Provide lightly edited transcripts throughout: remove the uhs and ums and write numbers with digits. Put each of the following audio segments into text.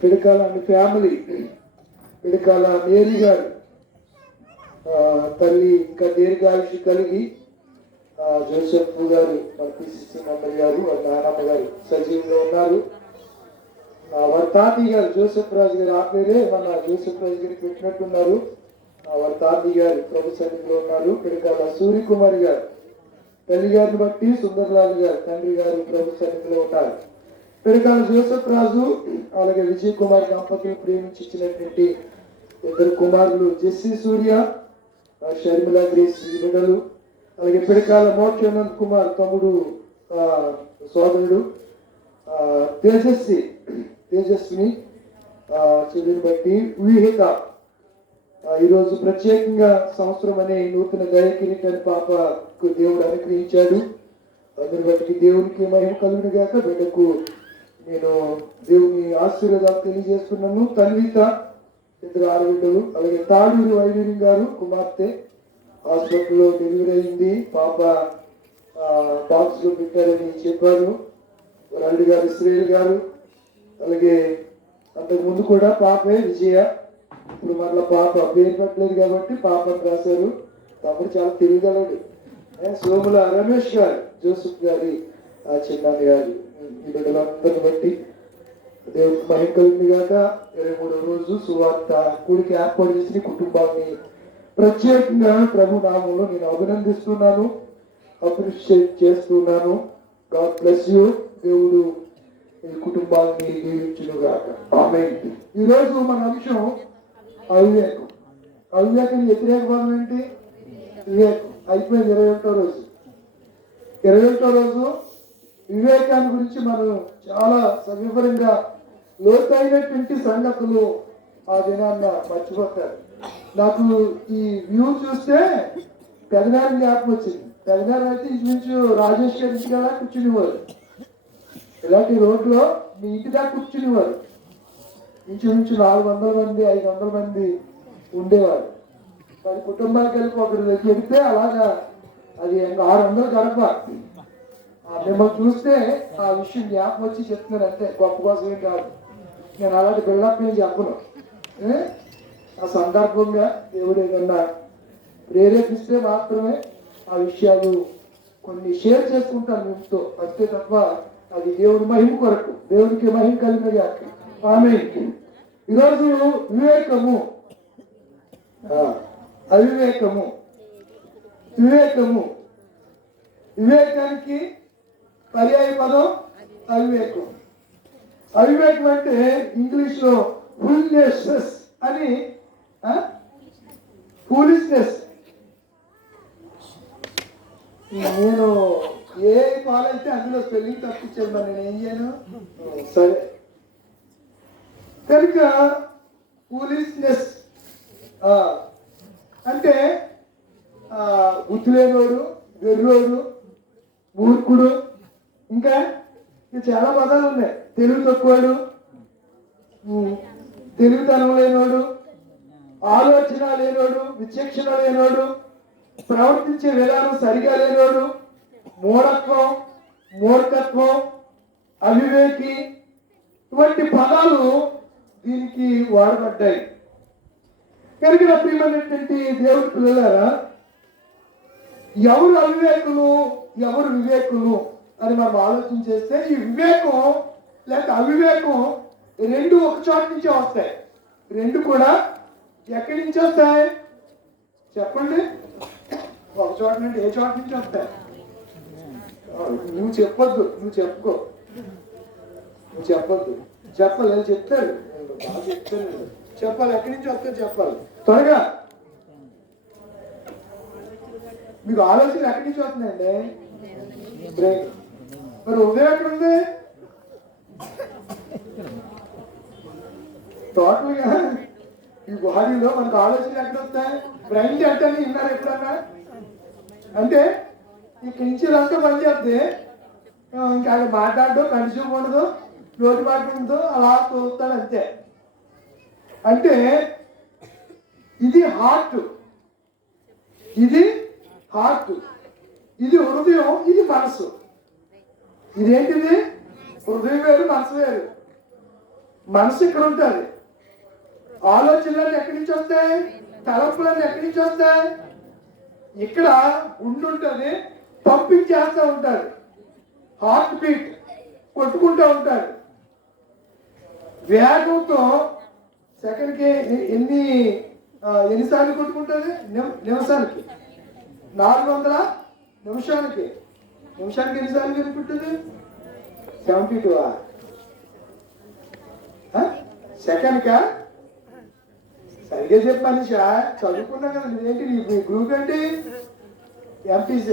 పిడకాల family, పిడకాల Mary గారు తల్లి ఇంకా దీర్ఘాయుషి కలిగి, జోసెఫ్ గారు మన పిసిసి మెంబర్ గారు, వాళ్ళ నాన్నమ్మ గారు సజీవంగా ఉన్నారు. వారి తాతయ్య గారు జోసెఫ్ రాజు గారు ఆ పేరే మన జోసెఫ్ రాజు గారికి పెట్టినట్టున్నారు. వారి తాతయ్య గారు ప్రభు సన్నిధిలో ఉన్నారు. పిడకాల సూర్యకుమారి గారు తల్లి గారిని బట్టి సుందర్లాల్ గారు తండ్రి గారు ప్రభు సన్నిధిలో ఉన్నారు. పిడకాల జోసెఫ్ రాజు అలాగే విజయ్ కుమార్ దంపతులు ప్రేమించి ఇచ్చినటువంటి ఇద్దరు కుమారులు జెస్సీ సూర్య, షర్మిలా గ్రేస్ బిడ్డలు, అలాగే పిడకాల మోక్షానంద్ కుమార్ తమ్ముడు సోదరుడు తేజస్విని చెల్లిని బట్టి విహిత ఈరోజు ప్రత్యేకంగా సంవత్సరం అనే నూతన దయకిరీటాన్ని పాపకు దేవుడు అనుగ్రహించాడు. అందుని బట్టి దేవునికి మహిమ కలుగును గాక. బిడ్డకు నేను దేవుని ఆశీర్వాదాలు తెలియజేస్తున్నాను. తన్విత ఇద్దరు ఆడబిడ్డలు, అలాగే తాడూరి వైడూరి గారు కుమార్తె హాస్పిటల్లో డెలివరీ అయింది. పాప బాక్స్ లో పెట్టారని చెప్పారు. అల్లుడి గారు ఇస్రాయేల్ గారు, అలాగే అంతకు ముందు కూడా పాపే విజయ. ఇప్పుడు మరలా పాప పేరు పెట్టలేదు కాబట్టి పాపను రాశారు. తమ్ముడు చాలా తెలియగలడు. సోముల రమేష్ గారు, జోసెఫ్ గారి చిన్నాన్న గారు, ఈ బిడ్డలందరిని బట్టి దేవుడికి మహిమ కలిగింది కాక. 23వ రోజు సువార్త కూడికి ఏర్పాటు చేసిన కుటుంబాన్ని ప్రత్యేకంగా ప్రభు నామంలో నేను అభినందిస్తున్నాను, అప్రిషియేట్ చేస్తున్నాను. God bless you. దేవుడు ఈ కుటుంబాన్ని దీవించును గాక. ఆమేన్. ఈరోజు మన అంశం అవివేకం. అవివేకం వ్యతిరేక పదం ఏంటి? వివేకం. అయిపోయింది 21వ రోజు. 21వ రోజు వివేకాన్ని గురించి మనం చాలా సవివరంగా లోతైనటువంటి సంగతులు ఆ దినాన్న మర్చిపోతారు. నాకు ఈ వ్యూ చూస్తే పెదనారం జ్ఞాపకం వచ్చింది. పెదనారం అయితే ఇంచుమించు రాజేష్ గారి ఇంటికి అలా కూర్చునేవారు. ఇలాంటి రోడ్లో మీ ఇంటి దాకా కూర్చునేవారు. ఇంచుమించు 400 మంది 500 మంది ఉండేవారు. 10 కుటుంబాలు కలిపి ఒకరు చెబితే అలాగా అది 600 గడప. మిమ్మల్ని చూస్తే ఆ విషయం జ్ఞాపకం వచ్చి చెప్తున్నాను అంతే, గొప్ప కోసమే కాదు. నేను అలాంటి బిల్డప్ నేను చెప్పను. ఆ సందర్భంగా దేవుడు ఏదన్నా ప్రేరేపిస్తే మాత్రమే ఆ విషయాలు కొన్ని షేర్ చేసుకుంటాను మీతో, అంతే తప్ప అది దేవుడి మహిమ కొరకు, దేవుడికి మహిమ కలిగినది. ఆమేన్. ఈరోజు వివేకము, అవివేకము, వివేకము, వివేకానికి పర్యాయ పదం అవివేకం. అవివేకం అంటే ఇంగ్లీష్ లో ఫూలిష్నెస్ అని, ఫూలిష్నెస్. నేను ఏ పాలైతే అందులో స్పెల్లింగ్ తప్పించాను, మరి నేను ఏం చేయను? సరే, కనుక ఫూలిష్నెస్ అంటే బుద్ధి లేనోడు, వెర్రోడు, మూర్ఖుడు, ఇంకా చాలా పదాలు ఉన్నాయి. తెలివి తక్కువడు, తెలివితనం లేనోడు, ఆలోచన లేనోడు, విచక్షణ లేనోడు, ప్రవర్తించే విధానం సరిగా లేనోడు, మూఢత్వం, మూర్ఖత్వం, అవివేకి, ఇటువంటి పదాలు దీనికి వాడబడ్డాయి. కనుక నా ప్రియమైనటువంటి దేవుడి పిల్లలారా, ఎవరు అవివేకులు ఎవరు వివేకులు అని మనం ఆలోచన చేస్తే, ఈ వివేకం లేక అవివేకం రెండు ఒక చోట నుంచే వస్తాయి. రెండు కూడా ఎక్కడి నుంచి వస్తాయి చెప్పండి? ఒక చోట నుండి. ఏ చోట నుంచి వస్తాయి? నువ్వు చెప్పొద్దు, నువ్వు చెప్పుకో, నువ్వు చెప్పొద్దు. చెప్పాలి, నేను చెప్తాను, బాగా చెప్తాను. చెప్పాలి, ఎక్కడి నుంచి వస్తాయో చెప్పాలి త్వరగా. మీకు ఆలోచన ఎక్కడి నుంచి వస్తుందండి? బ్రెయిన్. మరి హృదయం ఎక్కడ ఉంది? టోటల్ గా ఈ బాడీలో మనకు ఆలోచనలు ఎక్కడ వస్తాయి? బ్రెయిన్ అంటే విన్నారు ఎప్పుడన్నా? అంటే ఇక్కడి నుంచి ఇదంతా పనిచేస్తే ఇంకా మాట్లాడదు, కన్స్యూమ్ ఉండదు, నోటి మాట ఉండదు, అలా చూస్తాడు అంతే. అంటే ఇది హార్ట్, ఇది హార్ట్, ఇది హృదయం, ఇది మనసు. ఇదేంటిది? హృదయం వేరు, మనసు వేరు. మనసు ఇక్కడ ఉంటుంది. ఆలోచనలన్నీ ఎక్కడి నుంచి వస్తాయి? తలంపులన్నీ ఎక్కడి నుంచి వస్తాయి? ఇక్కడ ఉండుంటుంది, పంపించేస్తూ ఉంటారు. హార్ట్ బీట్ కొట్టుకుంటూ ఉంటారు. వేగంతో సెకండ్కి ఎన్నిసార్లు కొట్టుకుంటుంది? నిమిషానికి 400 నిమిషానికి ఎన్నిసార్లు కొట్టుకుంటుంది? 72 సెకండ్కా? సరిగ్గా చెప్పి మనిషా, చదువుకున్నా కదా. నువ్వేంటి నీ గ్రూప్ ఏంటి? ఎంపీసీ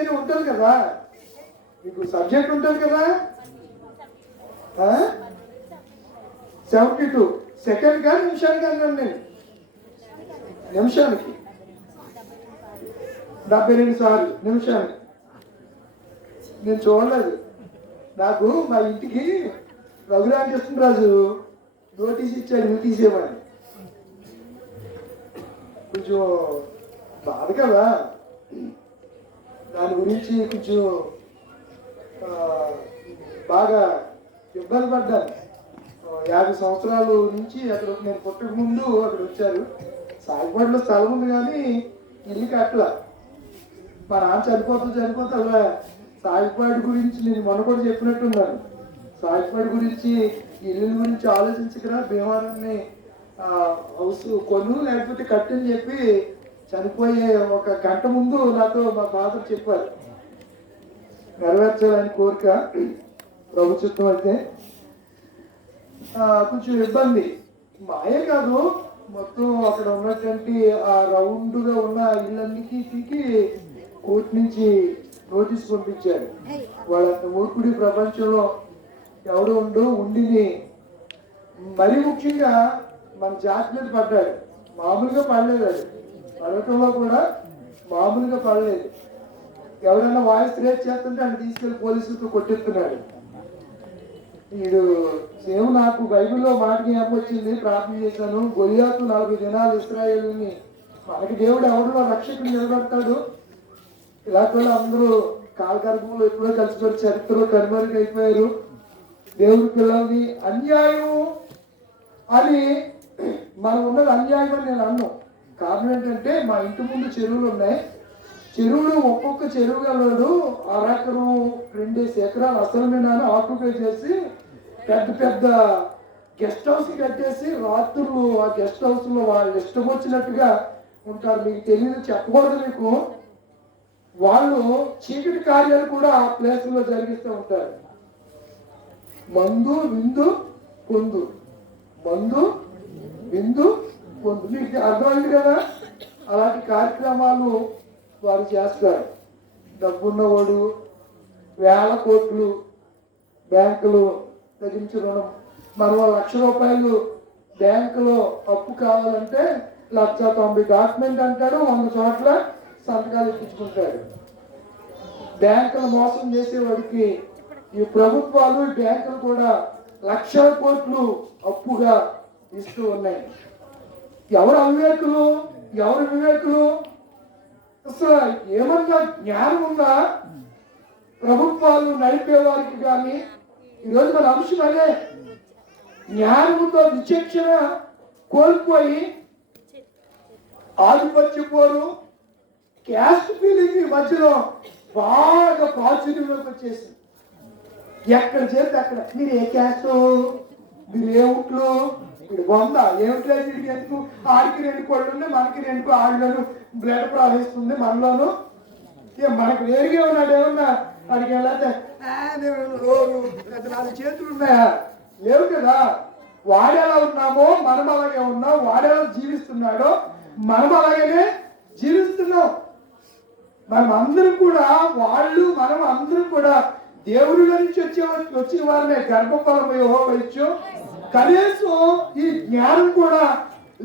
అని ఉంటుంది కదా, మీకు సబ్జెక్ట్ ఉంటుంది కదా. 72 సెకండ్కా నిమిషానికి అన్నాను నేను. నిమిషానికి 72 సార్లు నిమిషానికి. నేను చూడలేదు. నాకు మా ఇంటికి రఘురామకృష్ణరాజు నోటీస్ ఇచ్చాడు, నువ్వు తీసేయమని. కొంచెం బాధ కదా, దాని గురించి కొంచెం బాగా ఇబ్బంది పడ్డాను. 50 సంవత్సరాల నుంచి అక్కడ నేను పుట్టక ముందు అక్కడ వచ్చారు. సాగిపాడులో స్థలం ఉంది కానీ ఇల్లు కట్టల. మా నాన్న చనిపోతా అలా సాగిపాడు గురించి నేను మొన్న కూడా చెప్పినట్టున్నాను. సాగిపాడు గురించి ఇల్లు గురించి ఆలోచించకరా, భీమవరాన్ని హౌస్ కొను లేకపోతే కట్టని చెప్పి చనిపోయే 1 గంట ముందు నాతో మా ఫాదర్ చెప్పారు. నెరవేర్చాలని కోరిక ప్రభుత్వం అయితే కొంచెం ఇబ్బంది. మాయే కాదు, మొత్తం అక్కడ ఉన్నటువంటి ఆ రౌండ్గా ఉన్న ఇళ్ళన్నిటికీ కోర్టు నుంచి నోటీస్ పంపించారు. వాళ్ళంత మూర్ఖుడి ప్రపంచంలో ఎవడు ఉండిని మరీ ముఖ్యంగా మన జాతి మీద పడ్డాడు. మామూలుగా పడలేదు, అది పడటంలో కూడా మామూలుగా పడలేదు. ఎవరైనా వాయిస్ రేట్ చేస్తుంటే ఆయన తీసుకెళ్లి పోలీసులతో కొట్టెత్తున్నాడు. వీడు సేమ్ నాకు బైబిల్లో మాటకి ఏమొచ్చింది, ప్రార్థన చేశాను. గొలియాతు 40 దినాలు ఇశ్రాయేలుని మనకి దేవుడు ఎవరిలో రక్షకుడు నిలబెడతాడు. ఇలాంటి వాళ్ళు అందరూ కాలగర్భంలో ఎప్పుడో కలిసిపోయి చరిత్రలో కనుమరుగు అయిపోయారు. దేవుడి పిల్లల్ని అన్యాయం అని మనం ఉన్నది అన్యాయం అని నేను అన్నాను. కారణం ఏంటంటే మా ఇంటి ముందు చెరువులు ఉన్నాయి. చెరువులు ఒక్కొక్క చెరువు గలవాడు 1 ఎకరం 2 ఎకరాలు అసలు మీద ఆక్యుపై చేసి పెద్ద గెస్ట్ హౌస్ కట్టేసి రాత్రులు ఆ గెస్ట్ హౌస్ లో వాళ్ళు ఇష్టం వచ్చినట్టుగా ఉంటారు. మీకు తెలియదు, చెప్పకూడదు మీకు. వాళ్ళు చీకటి కార్యాలు కూడా ఆ ప్లేస్ లో జరిగిస్తూ ఉంటారు. మందు విందు పొందు, మందు విందు పొందు, మీకు అర్థమైంది కదా. అలాంటి కార్యక్రమాలు వారు చేస్తారు. డబ్బున్నవాడు 1000 కోట్లు బ్యాంకులు తగ్గించి రుణం. మనం 1,00,000 రూపాయలు బ్యాంకులో అప్పు కావాలంటే 1,90,000 డాక్యుమెంట్ అంటాడు, 100 చోట్ల సంతకాలు ఎక్కించుకుంటాడు. బ్యాంకులు మోసం చేసేవాడికి ఈ ప్రభుత్వాలు బ్యాంకులు కూడా 1,00,000 కోట్లు అప్పుగా ఇస్తూ ఉన్నాయి. ఎవరు అవివేకులు, ఎవరు వివేకులు? అసలు ఏమన్నా జ్ఞానం ఉందా ప్రభుత్వాలు నడిపే వారికి? కానీ ఈరోజు మన అంశం అదే, జ్ఞానంతో విచక్షణ కోల్పోయి ఆధిపత్యపోరు క్యాస్ట్ ఫీలింగ్ ఈ మధ్యలో బాగా పాజిటివ్లోకి వచ్చేసింది. ఎక్కడ చేస్తే అక్కడ మీరు ఏ క్యాస్ట్, మీరు ఏ ఊట్లు, మీరు 100 ఏమిట్లేదు. వీడికి ఎందుకు? ఆడికి 2 కోళ్ళు ఉన్నాయి, మనకి 2 ఆడిలోను బ్లడ్ ప్రవహిస్తుంది, మనలోను మనకు వేరుగా ఉన్నాడు. ఏమన్నా అడిగి వెళ్ళతే 4 చేతులు ఉన్నాయా? లేవు కదా. వాడేలా ఉన్నామో మనం అలాగే ఉన్నాం, వాడేలా జీవిస్తున్నాడో మనం అలాగనే జీవిస్తున్నాం. మనం అందరం కూడా మనం అందరం కూడా దేవుడి నుంచి వచ్చిన వారినే. గర్భఫలం యెహోవా ఇచ్చు. కనీసం ఈ జ్ఞానం కూడా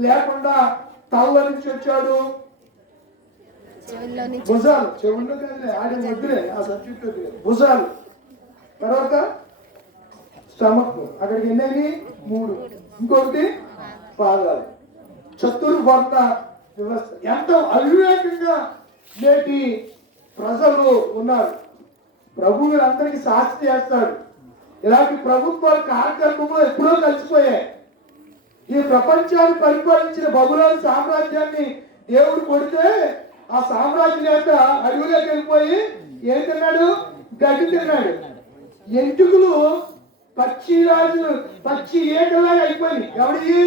లేకుండా తల్ల నుంచి వచ్చాడు. భుజాలు, చెవుల్లో కానీ ఆడి వద్దులే, ఆ సబ్జెక్ట్ భుజాలు. తర్వాత స్టమక్, అక్కడికి ఎన్ని? 3. ఇంకొకటి పాదాలు. చతుర్వర్ణ వ్యవస్థ. ఎంత అవివేకంగా నేటి ప్రజలు ఉన్నారు. ప్రభువు అందరికీ శాస్తి చేస్తాడు. ఇలాంటి ప్రభుత్వాలు కార్యక్రమంలో ఎప్పుడో కలిసిపోయాయి. ఈ ప్రపంచాన్ని పరిపాలించిన బబులోను సామ్రాజ్యాన్ని దేవుడు కొడితే ఆ సామ్రాజ్యం నేత అడవిలోకి వెళ్ళిపోయి ఏం తిన్నాడు? గడ్డి తిన్నాడు. ఎంటుకులు పచ్చి ఏకలాగా అయిపోయింది. ఎవరికి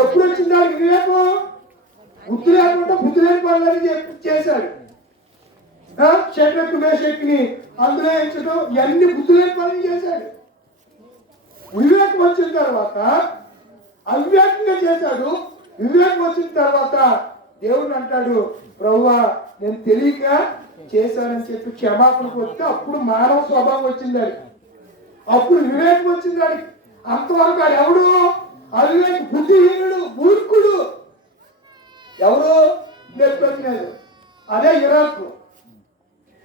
ఎప్పుడు వచ్చింది? దానికి వివేకం బుద్ధి లేకుండా బుద్ధి లేని పనులని చేశాడు. షడ్రకు మేషక్ని అందులో ఎంచడం ఇవన్నీ బుద్ధి లేని పనులు చేశాడు. వివేకం వచ్చిన తర్వాత అవివేకంగా చేశాడు. వివేకం వచ్చిన తర్వాత దేవుడు అంటాడు, ప్రభువా నేను తెలియక చేశానని చెప్పి క్షమాపణ కొడితే అప్పుడు మానవ స్వభావం వచ్చింది. అప్పుడు వివేకం వచ్చింది. అంతవరకు ఆడు ఎవడు? అవివేక బుద్ధిహీనుడు, మూర్ఖుడు. ఎవరు నేర్పలేదు. అదే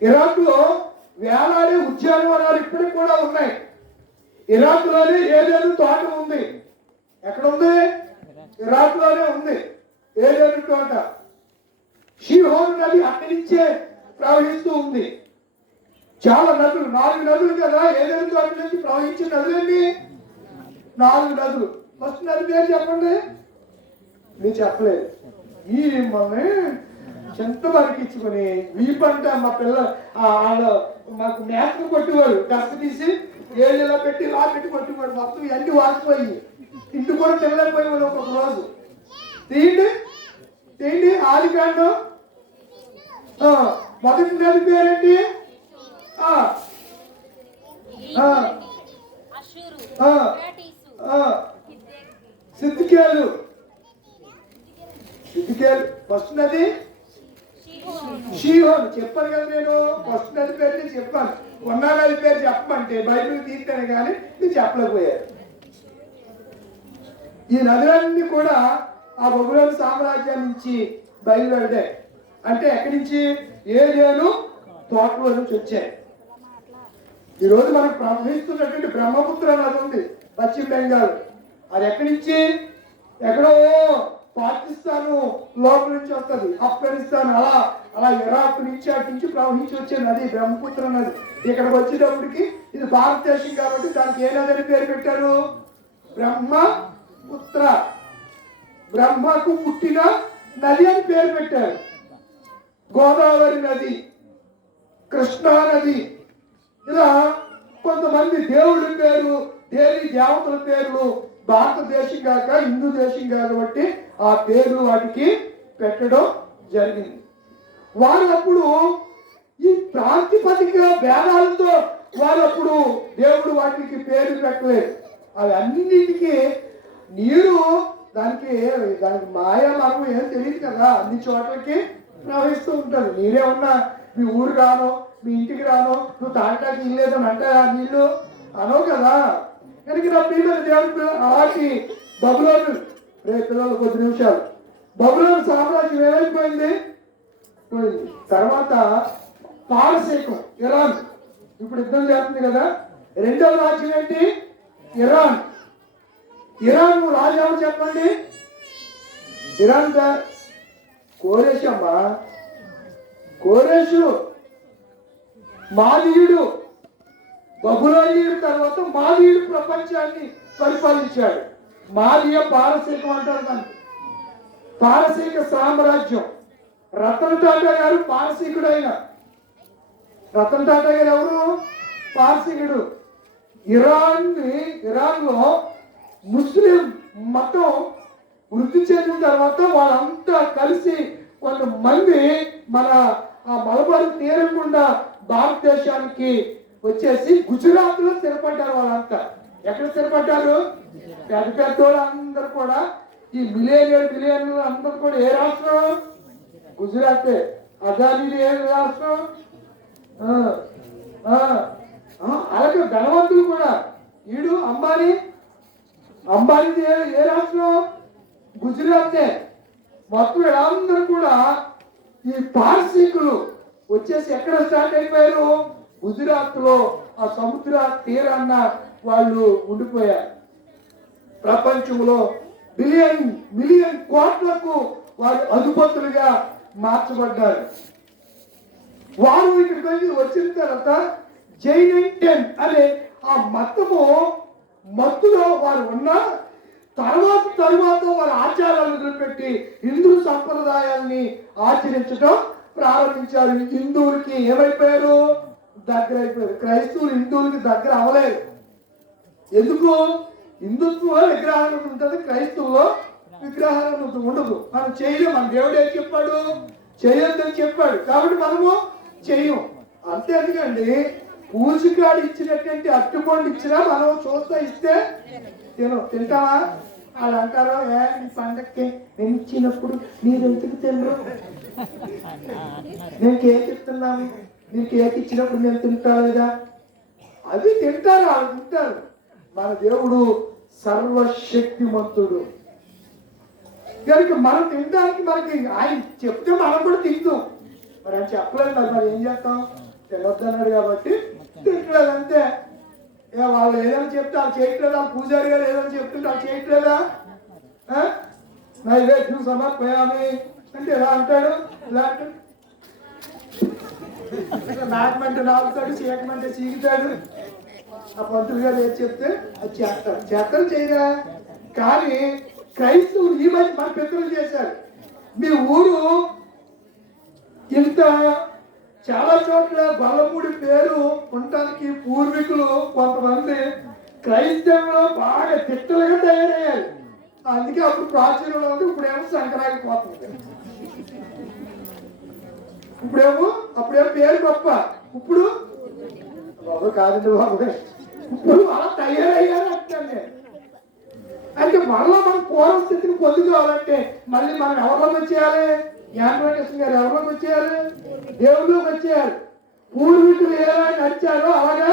ఇరాక్ లో వేలాడే ఉద్యానవనాలు ఇప్పటికి కూడా ఉన్నాయి. ఇరాక్ లోనే ఏదేను తోట ఉంది. ఎక్కడ ఉంది? ఇరాక్ లోనే ఉంది ఏదేను తోట. షీహోన్ నది అక్కడి నుంచే ప్రవహిస్తూ ఉంది. చాలా నదులు, 4 నదులు కదా ఏదేను తోట నుంచి ప్రవహించిన నదులేండి? 4 నదులు. ఫస్ట్ నది పేరు చెప్పండి. నేను చెప్పలేదు. ఈ మిమ్మల్ని చెంత వరకిచ్చుకొని వీపంట మా పిల్లలు వాళ్ళు మాకు మేకను కొట్టేవాడు. గస్త తీసి ఏళ్ళలో పెట్టి లా పెట్టి కొట్టేవాడు. మొత్తం ఇవన్నీ వాసిపోయి ఇంటి కూడా తినలేకపోయేవాడు. ఒక్కొక్క రోజు తీయండి ఆదికాండం మొదటి నది పేరేంటి? సిద్ధికేలు. ఫస్ట్ నది షీహోన్. చెప్పాను కదా నేను. ఫస్ట్ నది పేరు చెప్పాను. ఉన్న నది పేరు చెప్పమంటే బైబిల్ తీస్తాను కానీ ఇది చెప్పలేకపోయారు. ఈ నదులన్నీ కూడా ఆ బబులోను సామ్రాజ్యం నుంచి బయలుదేరాయి. అంటే ఎక్కడి నుంచి? ఏదేను తోటలో నుంచి వచ్చాయి. ఈరోజు మనకు ప్రవహిస్తున్నటువంటి బ్రహ్మపుత్ర నది ఉంది పశ్చిమ బెంగాల్. అది ఎక్కడి నుంచి? ఎక్కడో పాకిస్తాను లోపల నుంచి వస్తుంది, ఆఫ్ఘనిస్తాన్ అలా ఇరాక్ నుంచి అటు నుంచి ప్రవహించి వచ్చే నది బ్రహ్మపుత్ర నది. ఇక్కడికి వచ్చేటప్పటికి ఇది భారతదేశం కాబట్టి దానికి ఏ నది అని పేరు పెట్టారు? బ్రహ్మపుత్ర. బ్రహ్మకు పుట్టిన నది అని పేరు పెట్టారు. గోదావరి నది, కృష్ణా నది, ఇలా కొంతమంది దేవుడి పేరు, దేవి దేవతల పేర్లు భారతదేశం కాక హిందూ దేశం కాబట్టి ఆ పేర్లు వాటికి పెట్టడం జరిగింది. వాళ్ళప్పుడు ఈ ప్రాతిపదిక భేదాలతో వాళ్ళప్పుడు దేవుడు వాటికి పేరు పెట్టలేదు. అవి అన్నిటికీ నీరు దానికి మాయా మనం ఏం తెలియదు కదా. అన్ని చోట్లకి ప్రవహిస్తూ ఉంటారు. నీరే ఉన్నా మీ ఊరు రాను, మీ ఇంటికి రాను, నువ్వు తాగటానికి ఇల్లు లేదని అంటే ఆ నీళ్ళు అనవు కదా. కనుక నా పిల్లలు దేవుడు అలాంటి బబులోను పిల్లలు 10 నిమిషాలు బబులోను సామ్రాజ్యం ఏమైపోయింది? పోయింది. తర్వాత పారసీకం, ఇరాన్ ఇప్పుడు యుద్ధం చేస్తుంది కదా. రెండవ రాజ్యం ఏంటి? ఇరాన్. ఇరాన్ రాజా చెప్పండి. ఇరాన్ కోరేష్ అమ్మా. కోరేషు మాదీయుడు, బబులోనీయుడు తర్వాత మాదీయుడు ప్రపంచాన్ని పరిపాలించాడు. మాదీయ పారసీకం అంటారు దాన్ని. పారసీక సామ్రాజ్యం. రతన్ టాటా గారు పారసీకుడు. రతన్ టాటా గారు ఎవరు? పారసీకుడు. ఇరాన్లో ముస్లిం మతం వృద్ధి చెందిన తర్వాత వాళ్ళంతా కలిసి కొంతమంది మన ఆ మలబారు తీరకుండా భారతదేశానికి వచ్చేసి గుజరాత్ లో స్థిరపడ్డారు. వాళ్ళంతా ఎక్కడ స్థిరపడ్డారు? పెద్ద పెద్దోళ్ళు అందరు కూడా ఈ మిలియన్లు అందరు కూడా ఏ రాష్ట్రం? గుజరాతే. అదానీది ఏ రాష్ట్రం? అలాగే ధనవంతులు కూడా. ఈడు అంబానీది ఏ రాష్ట్రం? గుజరాతే. మొత్తం అందరూ కూడా ఈ పారసీకులు వచ్చేసి ఎక్కడ స్టార్ట్ అయిపోయారు? గుజరాత్ లో ఆ సముద్ర తీరాన్న వాళ్ళు ఉండిపోయారు. ప్రపంచంలో మిలియన్ కోట్లకు వారు అధిపతులుగా మార్చబడ్డారు. వారు ఇక్కడికి వచ్చిన తర్వాత జైనైటెన్ అనే ఆ మత్తులో వారు ఉన్న తరువాత వారి ఆచారాలను వదిలిపెట్టి హిందూ సంప్రదాయాల్ని ఆచరించడం ప్రారంభించారు. హిందువులకి ఏమైపోయారు? దగ్గర అయిపోయారు. క్రైస్తవులు హిందువులకి దగ్గర అవ్వలేదు. ఎందుకు? హిందుత్వంలో విగ్రహాలను ఉంటుంది, క్రైస్తవులో విగ్రహాలను ఉండదు. మనం చేయలేం. మన దేవుడు ఏం చెప్పాడు? చేయొద్దని చెప్పాడు. కాబట్టి మనము చెయ్యం. అంతే. ఎందుకండి పూజకాడు ఇచ్చినటువంటి అట్టుపండు ఇచ్చినా మనం చూస్తా ఇస్తే తింటావా? వాళ్ళు అంటారు, పండక్కి నేను ఇచ్చినప్పుడు మీరు ఎందుకు తినరు? నేను కేక్ ఇస్తున్నాను, మీరు కేక్ ఇచ్చినప్పుడు నేను తింటా లేదా? అది తింటారు, వాళ్ళు తింటారు. మన దేవుడు సర్వశక్తిమంతుడు కనుక మనం తినడానికి మనకి ఆయన చెప్తే మనం కూడా తింటాం. మరి ఆయన చెప్పలేదు, మరి ఏం చేస్తాం? తినొద్దన్నాడు కాబట్టి తింటలేదు అంతే. వాళ్ళు ఏదైనా చెప్తే వాళ్ళు చేయట్లేదా? పూజారి గారు ఏదైనా చెప్తుంటే వాళ్ళు చేయట్లేదా? నైవేద్యం సమర్పయామి అంటే ఎలా అంటాడు? ఇలా అంటాడు. నాకమంటే నాకుతాడు, చీకమంటే చీకుతాడు. ఆ పంతులు గారు ఏది చెప్తే అది చేస్తారు చేయరా? కానీ క్రైస్తవులు ఈ మధ్య మన పితరులు చేశారు. మీ ఊరు ఇంత చాలా చోట్ల గొల్లమూడి పేరు ఉండటానికి పూర్వీకులు కొంతమంది క్రైస్తవంలో బాగా తిట్టలుగా తయారయ్యారు. అందుకే అప్పుడు ప్రాచుర్యంలో ఉంది. ఇప్పుడేమో సంక్రాంతి పోతుంది. అప్పుడేమో పేరు గొప్ప. ఇప్పుడు బాబు కాదండి బాబు, ఇప్పుడు అలా తయారయ్యారు అంటాను. అంటే మళ్ళా మన పూర్వ స్థితిని పొందుకోవాలంటే మళ్ళీ మనం ఎవరిలోకి వచ్చేయాలి? జ్ఞానకృష్ణ గారు ఎవరిలోకి వచ్చేయాలి? దేవుళ్ళలోకి వచ్చేయాలి. పూర్వీకులు ఎలా నడిచారో అలాగా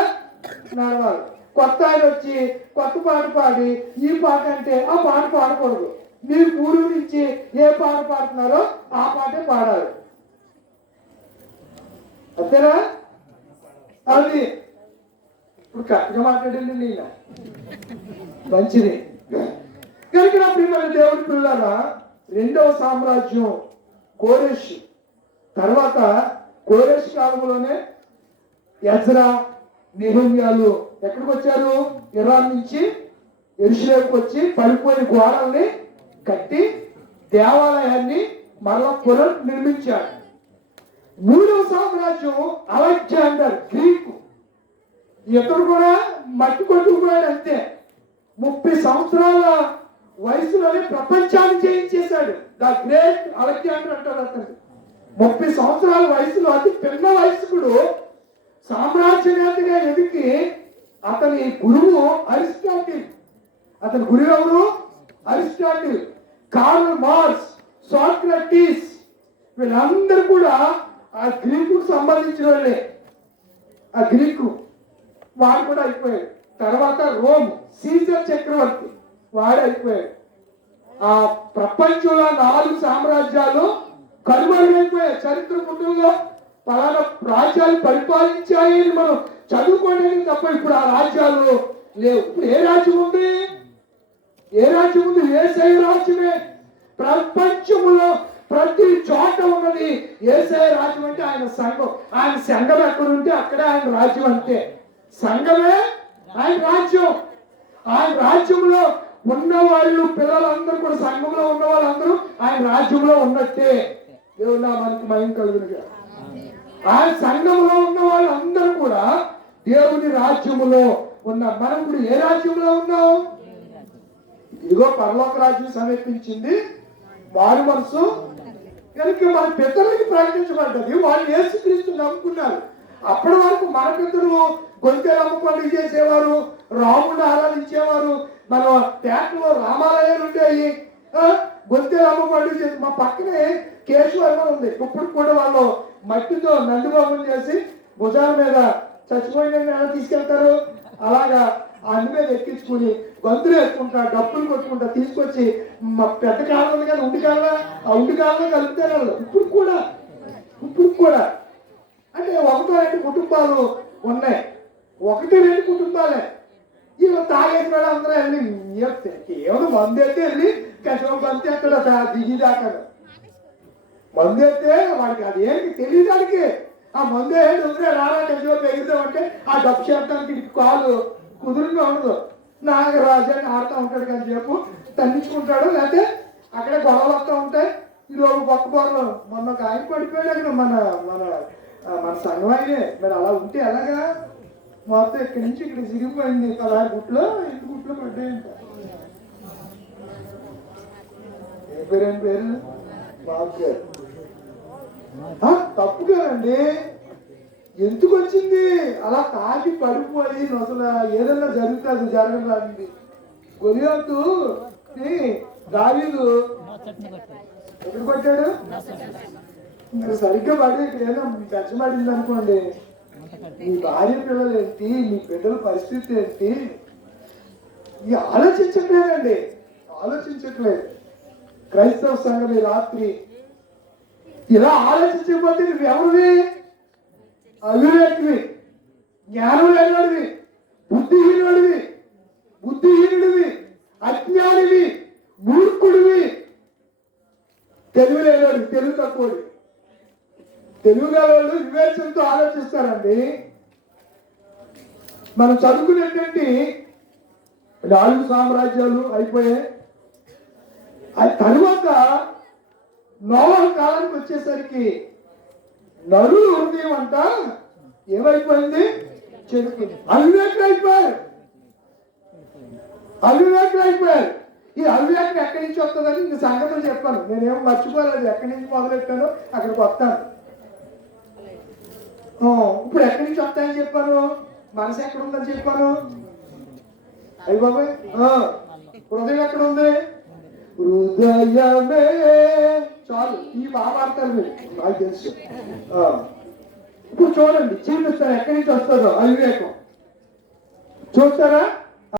నడవాలి. కొత్త ఆయన వచ్చి కొత్త పాట పాడి ఈ పాట అంటే ఆ పాట పాడకూడదు. మీరు పూర్వీకుల నుంచి ఏ పాట పాడుతున్నారో ఆ పాటే పాడాలి. అంతేనా? అది ఇప్పుడు కరెక్ట్గా మాట్లాడండి. నేను మంచిది కనుక నా ప్రియమైన దేవుడి పిల్లలారా, రెండవ సామ్రాజ్యం కోరెష్ తర్వాత కోరెష్ కాలంలోనే ఎజ్రా, నెహెమ్యాలు ఎక్కడికి వచ్చారు? ఇరాన్ నుంచి యెరూషలేముకి వచ్చి పడిపోయిన గోడల్ని కట్టి దేవాలయాన్ని మరలా పునర్నిర్మించారు. మూడవ సామ్రాజ్యం అలెగ్జాండర్ గ్రీకు. ఇతడు కూడా మట్టి కొట్టుకుపోయాడు అంతే. 30 సంవత్సరాల వయసులోనే ప్రపంచాన్ని జయించేశాడు. ద గ్రేట్ అలెగ్జాండర్ అంటారు అతను. 30 సంవత్సరాల వయసులో అతి పిన్న వయస్కుడు సామ్రాజ్యవేత్తగా ఎదిగి అతని గురువు అరిస్టాటిల్. అతని గురువు ఎవరు? అరిస్టాటిల్, కార్ల్ మార్క్స్, సోక్రటీస్ వీళ్ళందరూ కూడా ఆ గ్రీకుకు సంబంధించిన వాళ్ళే. ఆ గ్రీకు వాడు కూడా అయిపోయాడు. తర్వాత రోమ్ సీజర్ చక్రవర్తి వాడు అయిపోయాడు. ఆ ప్రపంచంలో 4 సామ్రాజ్యాలు కనుమరుగైపోయాయి. చరిత్ర పుటంలో పలానా రాజ్యాలు పరిపాలించాయని మనం చదువుకోవడానికి తప్ప ఇప్పుడు ఆ రాజ్యాలు లేవు. ఇప్పుడు ఏ రాజ్యం ఉంది? యేసయ్య రాజ్యమే. ప్రపంచంలో ప్రతి చోట ఉన్నది యేసయ్య రాజ్యం. అంటే ఆయన సంఘం. ఆయన సంఘం ఎక్కడ ఉంటే అక్కడే ఆయన రాజ్యం. అంతే. సంఘమే ఆయన రాజ్యం. ఆయన రాజ్యంలో ఉన్న వాళ్ళు పిల్లలందరూ కూడా, సంఘంలో ఉన్న వాళ్ళందరూ ఆయన రాజ్యంలో ఉన్నట్టే. దేవుడు నామానికి మహిమ కలుగునుగా. ఆయన సంఘంలో ఉన్న వాళ్ళందరూ కూడా దేవుని రాజ్యములో ఉన్నారు. మనం ఇప్పుడు ఏ రాజ్యంలో ఉన్నాం? ఇదిగో పరలోక రాజ్యం సమర్పించింది వారి మనసు కనుక మన పితరులకి ప్రకటించబడ్డది. వాళ్ళు యేసుక్రీస్తు నమ్ముకున్నారు. అప్పటి వరకు మన పితరులు గొంతెలమ్మ పండుగ చేసేవారు, రాముడిని ఆరాధించేవారు. మన పేటలో రామాలయాలు ఉండేవి. గొంతెలమ్మ పండుగ చేసి మా పక్కనే కేశవర్మ ఉంది. ఇప్పుడు కూడా వాళ్ళు మట్టితో నందిబాబుని చేసి భుజాల మీద చచ్చిపోయిన ఎలా తీసుకెళ్తారు అలాగా అన్ని మీద ఎక్కించుకుని గొంతులు వేసుకుంటా, డప్పులు కొట్టుకుంటా తీసుకొచ్చి మా పెద్ద కాలం ఉంది కానీ ఉండి కాలం, ఆ ఉండి కాలంలో కలుపుతారు వాళ్ళు. ఇప్పుడు కూడా అంటే 1-2 కుటుంబాలు ఉన్నాయి. 1-2 కుటుంబాలే. ఇలా తాగేసిన వాళ్ళు అందరూ వెళ్ళి కేవలం మందు అయితే వెళ్ళి కష్టం బంతి అక్కడ దిగిదాకా మందు అయితే వాడికి అది ఏంటి తెలియదానికి. ఆ మందు ఏంటి ఉందిరే రారా కష్టం పెరుగుతామంటే ఆ డబ్బు చేస్తానికి కాలు కుదురుగా ఉండదు. నాగరాజు అని ఆడుతూ ఉంటాడు కానీ చెప్పు తన్నించుకుంటాడు, లేకపోతే అక్కడే గొడవలు వస్తూ ఉంటాయి. ఈరోజు పక్క బొరలు మొన్న ఒక ఆయన పడిపోయాడు అక్కడ మన మన మన సంఘం ఆయనే. మరి అలా ఉంటే ఎలాగా? మొత్తం ఇక్కడి నుంచి ఇక్కడ సిరిగిపోయింది. పలానా గుట్లో ఇంటి గుట్లో పడ్డాయంట. ఏ పేరు అని పేరు? బాబు గారు. తప్పు కదండి. ఎందుకు వచ్చింది? అలా తాకి పడిపోయి అసలు ఏదన్నా జరుగుతుంది జరగడానికి. గొలియాతు దావీదు ఎక్కడ కొట్టాడు? మరి సరిగ్గా పడి ఇక్కడ ఏదో పెంచబడింది అనుకోండి, మీ భార్య పిల్లలు ఏంటి, మీ బిడ్డల పరిస్థితి ఏంటి? ఈ ఆలోచించట్లేదండి, ఆలోచించట్లేదు. క్రైస్తవ సంఘం ఈ రాత్రి ఇలా ఆలోచించకపోతే నువ్వెవరివి? అవివేకివి, జ్ఞానం లేనివాడివి, బుద్ధిహీనుడివి, అజ్ఞానివి, మూర్ఖుడివి, తెలివి లేనివాడివి, తెలివి తక్కువడి. తెలుగు వాళ్ళు వివేచనతో ఆలోచిస్తారండి. మనం చదువుకునేటువంటి 4 సామ్రాజ్యాలు అయిపోయాయి. ఆ తరువాత నోవహు కాలానికి వచ్చేసరికి నరుల హృదయం అంట ఏమైపోయింది? చెడుకుంది. అవివేకులు అయిపోయారు. ఈ అవివేకం ఎక్కడి నుంచి వస్తుందని ఇంక సంగతులు చెప్పాను. నేనేమో మర్చిపోలేదు, ఎక్కడి నుంచి మొదలెట్టానో అక్కడికి వస్తాను. ఇప్పుడు ఎక్కడి నుంచి వస్తాయని చెప్పాను? మనసు ఎక్కడ ఉందని చెప్పాను. అయ్యి బాబాయ్, హృదయం ఎక్కడ ఉంది? హృదయమే. చాలు, ఈ బాగా ఆడతారు మీరు, నాకు తెలుసు. ఇప్పుడు చూడండి, చూపిస్తాను ఎక్కడి నుంచి వస్తుందో అవివేకం. చూస్తారా?